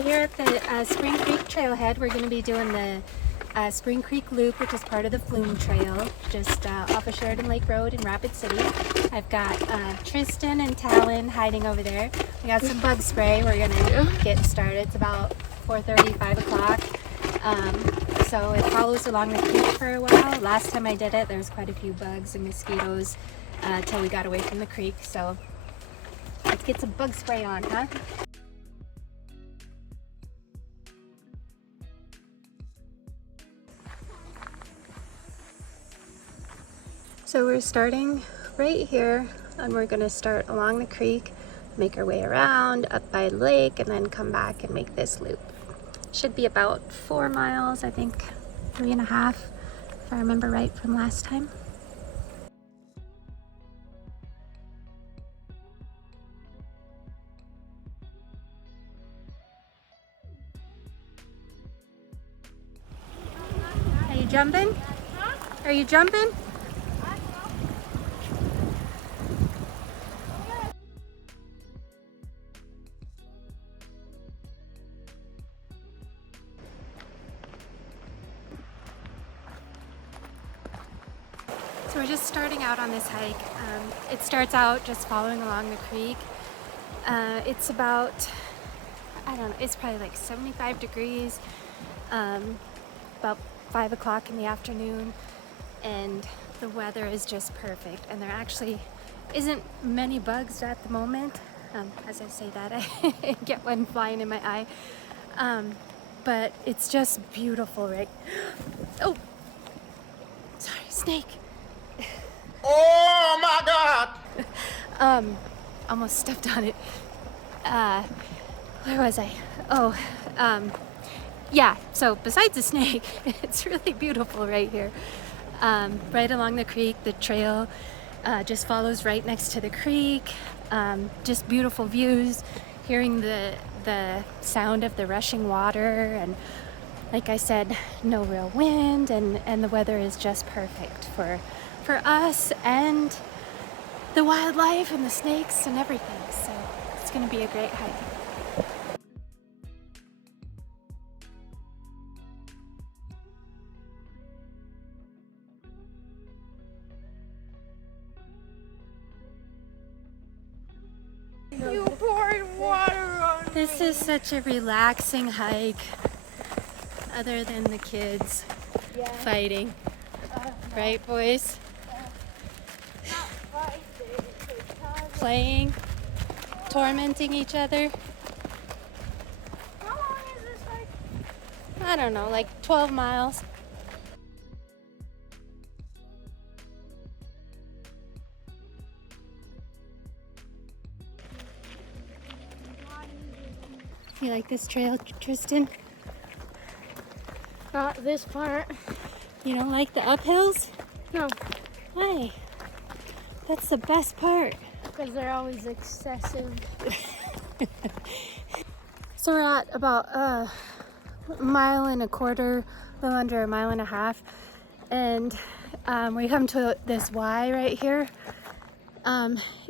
we're here at the Spring Creek trailhead. We're going to be doing the Spring Creek Loop, which is part of the Flume Trail, just off of Sheridan Lake Road in Rapid City. I've got Tristan and Talon hiding over there. We got some bug spray. We're going to get started. It's about 4:30, 5 o'clock. So it follows along the creek for a while. Last time I did it, there was quite a few bugs and mosquitoes till we got away from the creek. So let's get some bug spray on, huh? So we're starting right here, and we're going to start along the creek, make our way around up by the lake, and then come back and make this loop. Should be about 4 miles, I think 3.5, if I remember right from last time. Are you jumping? Are you jumping? So we're just starting out on this hike. It starts out just following along the creek. It's about, I don't know, it's probably like 75 degrees, about 5 o'clock in the afternoon, and the weather is just perfect. And there actually isn't many bugs at the moment. As I say that, I get one flying in my eye. But it's just beautiful, right? Oh, sorry, snake. Oh my God! Almost stepped on it. Where was I? Oh, yeah, so besides the snake, it's really beautiful right here. Right along the creek, the trail just follows right next to the creek. Just beautiful views, hearing the sound of the rushing water, and like I said, no real wind, and the weather is just perfect for us and the wildlife and the snakes and everything. So it's going to be a great hike. You poured water on me. This is such a relaxing hike, other than the kids fighting. Right, boys? Playing, tormenting each other. How long is this hike? I don't know, like 12 miles. You like this trail, Tristan? Not this part. You don't like the uphills? No, Why? That's the best part. because they're always excessive. So we're at about a 1.25 miles, a little under 1.5 miles, and we come to this Y right here.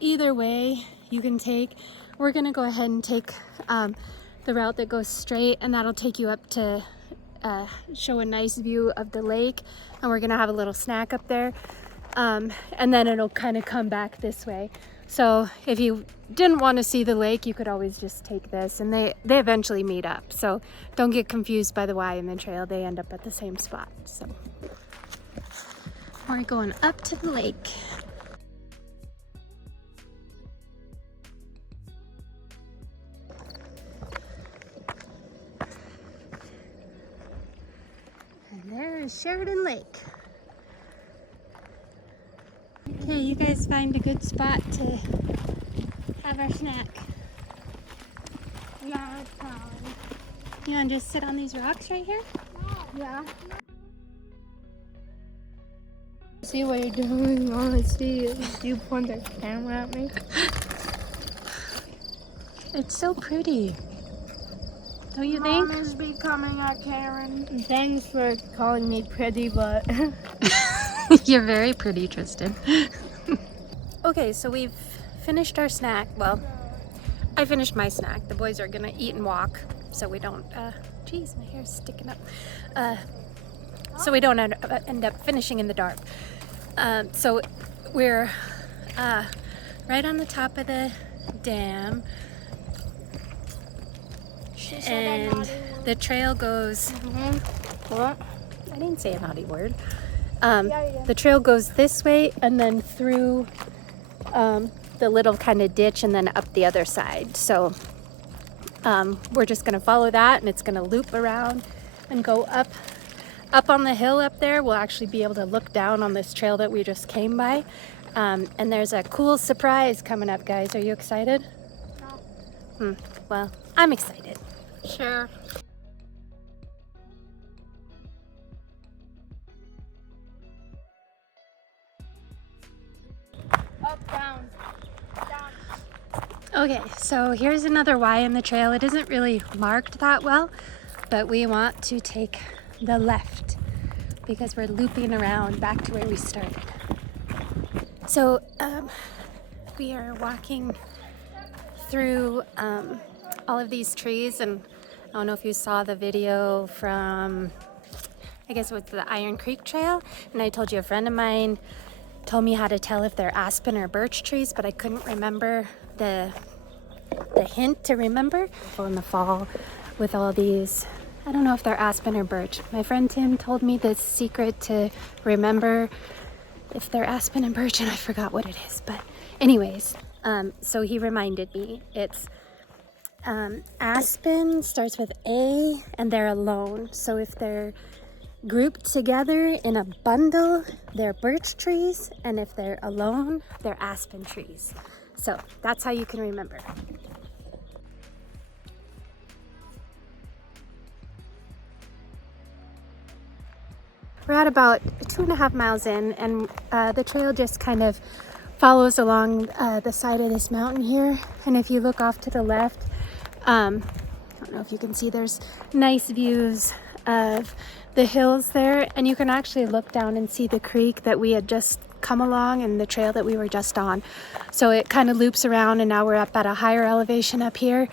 Either way you can take. We're gonna go ahead and take the route that goes straight, and that'll take you up to show a nice view of the lake, and we're gonna have a little snack up there, and then it'll kind of come back this way. So if you didn't want to see the lake, you could always just take this, and they eventually meet up. So don't get confused by the Y and the trail. They end up at the same spot. So we're going up to the lake. And there is Sheridan Lake. Okay, you guys find a good spot to have our snack. Yeah, it's fine. You want to just sit on these rocks right here? Yeah. See what you're doing, honestly. Do you point the camera at me? It's so pretty. Don't you Mom think? is becoming a Karen. Thanks for calling me pretty, but You're very pretty, Tristan. Okay, so we've finished our snack. Well, I finished my snack. The boys are gonna eat and walk. so we don't, geez, my hair's sticking up. So we don't end up finishing in the dark. So we're right on the top of the dam, and the trail goes, What? I didn't say a naughty word. Yeah, you did. The trail goes this way and then through the little kind of ditch and then up the other side. So we're just gonna follow that, and it's gonna loop around and go up on the hill up there. We'll actually be able to look down on this trail that we just came by. And there's a cool surprise coming up, guys. Are you excited? No. Well, I'm excited. Sure. Up, down, down. Okay, so here's another Y in the trail. It isn't really marked that well, but we want to take the left because we're looping around back to where we started. So we are walking through all of these trees, and I don't know if you saw the video from, I guess it was the Iron Creek Trail, and I told you a friend of mine told me how to tell if they're aspen or birch trees, but I couldn't remember the hint to remember. In the fall with all these, I don't know if they're aspen or birch. My friend Tim told me the secret to remember if they're aspen and birch, and I forgot what it is. But anyways, so he reminded me. It's aspen starts with A and they're alone. So if they're grouped together in a bundle, they're birch trees, and if they're alone, they're aspen trees. So that's how you can remember. We're at about 2.5 miles in, and the trail just kind of follows along the side of this mountain here. And if you look off to the left, I don't know if you can see, there's nice views of the hills there, and you can actually look down and see the creek that we had just come along and the trail that we were just on. So it kind of loops around, and now we're up at a higher elevation up here,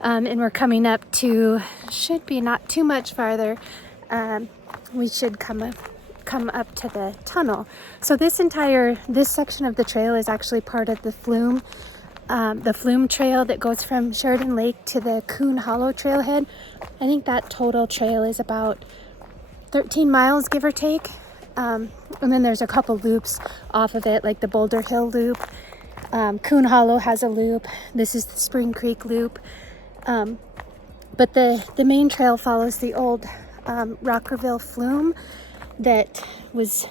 and we're coming up to, should be not too much farther, we should come up to the tunnel. So this section of the trail is actually part of the Flume trail that goes from Sheridan Lake to the Coon Hollow trailhead. I think that total trail is about 13 miles, give or take. And then there's a couple loops off of it, like the Boulder Hill loop. Coon Hollow has a loop. This is the Spring Creek loop. But the main trail follows the old Rockerville Flume that was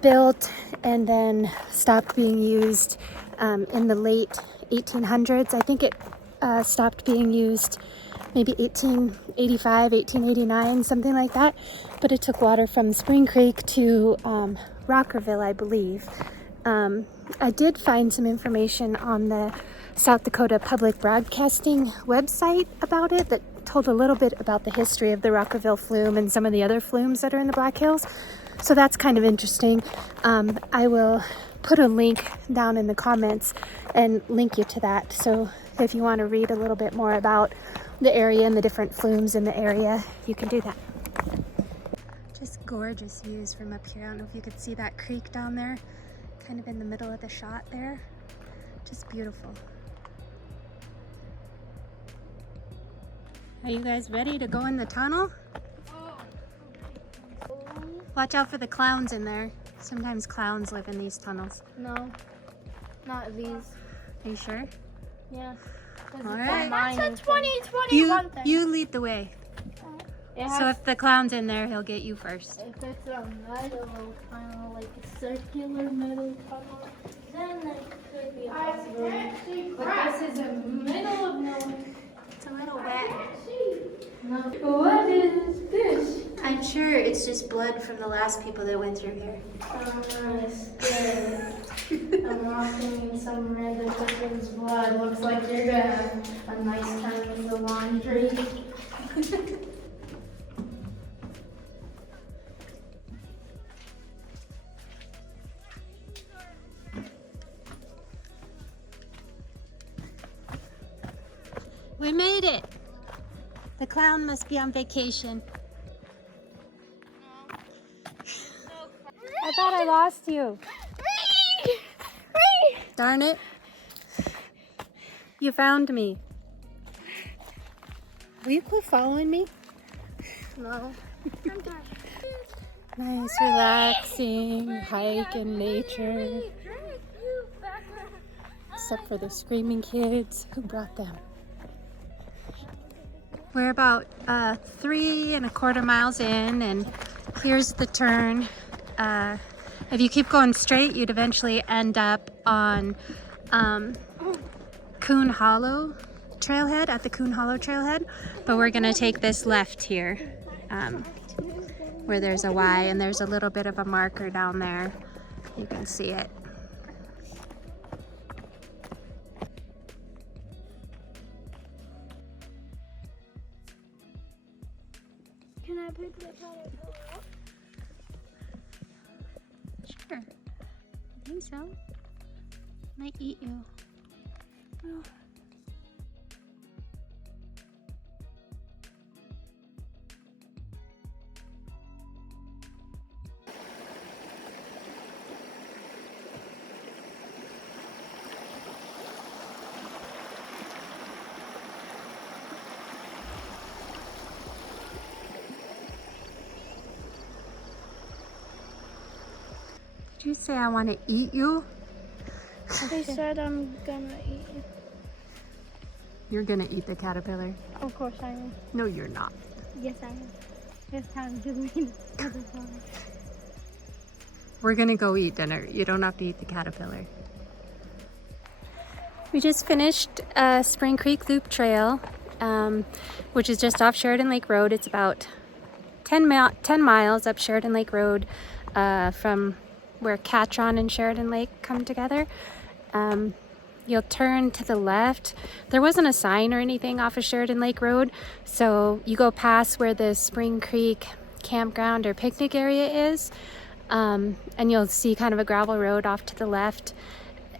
built and then stopped being used in the late 1800s. I think it stopped being used maybe 1885, 1889, something like that. But it took water from Spring Creek to Rockerville, I believe. I did find some information on the South Dakota Public Broadcasting website about it that told a little bit about the history of the Rockerville Flume and some of the other flumes that are in the Black Hills. So that's kind of interesting. I will put a link down in the comments and link you to that. So if you want to read a little bit more about the area and the different flumes in the area, you can do that. Just gorgeous views from up here. I don't know if you could see that creek down there, kind of in the middle of the shot there. Just beautiful. Are you guys ready to go in the tunnel? Watch out for the clowns in there. Sometimes clowns live in these tunnels. No, not these. Are you sure? Yeah. All right. That's a 2021 thing. You lead the way. So if the clown's in there, he'll get you first. If it's a metal, kind of like a circular metal tunnel, then there could be a possibility. But this is a middle of nowhere. It's a little wet. No. What is this? I'm sure it's just blood from the last people that went through here. I'm scared. I'm walking in some random person's blood. Looks like you're gonna have a nice time with the laundry. We made it. The clown must be on vacation. I thought I lost you. Darn it. You found me. Will you quit following me? No. Nice, relaxing hike in nature. Except for the screaming kids who brought them. We're about 3¼ miles in, and here's the turn. If you keep going straight, you'd eventually end up on Coon Hollow trailhead, at the Coon Hollow trailhead, but we're gonna take this left here, where there's a Y, and there's a little bit of a marker down there. You can see it. Can I pick the caterpillar up? Sure. I think so. Might eat you. Oh. Did you say I want to eat you? I said I'm gonna eat you. You're gonna eat the caterpillar. Of course I am. No, you're not. Yes, I am. This time to me. We're gonna go eat dinner. You don't have to eat the caterpillar. We just finished Spring Creek Loop Trail, which is just off Sheridan Lake Road. It's about 10 miles up Sheridan Lake Road from where Catron and Sheridan Lake come together. You'll turn to the left. There wasn't a sign or anything off of Sheridan Lake Road, so you go past where the Spring Creek campground or picnic area is, and you'll see kind of a gravel road off to the left.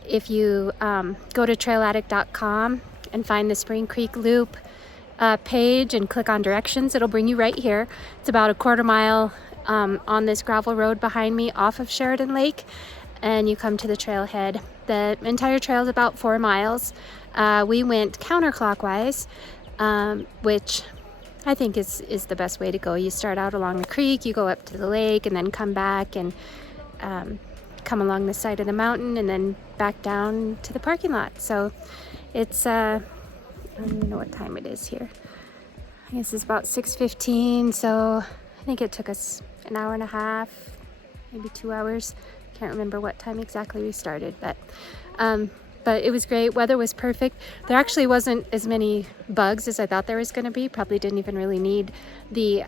If you go to trailhead.com and find the Spring Creek Loop page and click on directions, it'll bring you right here. It's about 1/4 mile on this gravel road behind me off of Sheridan Lake, and you come to the trailhead. The entire trail is about 4 miles. We went counterclockwise, which I think is the best way to go. You start out along the creek, you go up to the lake, and then come back and come along the side of the mountain, and then back down to the parking lot. So it's, I don't even know what time it is here. I guess it's about 6:15, so I think it took us an hour and a half, maybe 2 hours. Can't remember what time exactly we started, but it was great. Weather was perfect. There actually wasn't as many bugs as I thought there was going to be. Probably didn't even really need the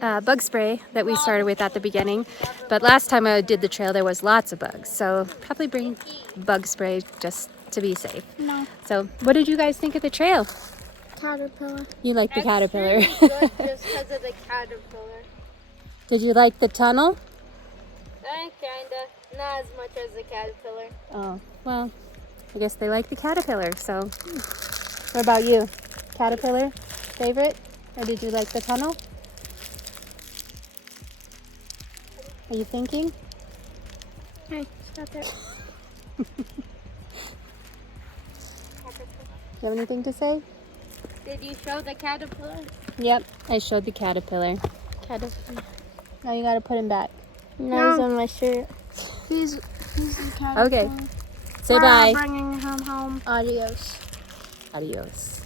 bug spray that we started with at the beginning. But last time I did the trail, there was lots of bugs. So probably bring bug spray just to be safe. No. So what did you guys think of the trail? Caterpillar. You like the caterpillar. Good just because of the caterpillar. Did you like the tunnel? Kinda. Not as much as the caterpillar. Oh, well, I guess they like the caterpillar, so. What about you? Caterpillar, favorite? Or did you like the tunnel? Are you thinking? Hey, stop there. Do you have anything to say? Did you show the caterpillar? Yep, I showed the caterpillar. Caterpillar. Now you gotta put him back. No, he's on my shirt. He's the caterpillar. Okay, say We're bye. bringing him home. Adios. Adios.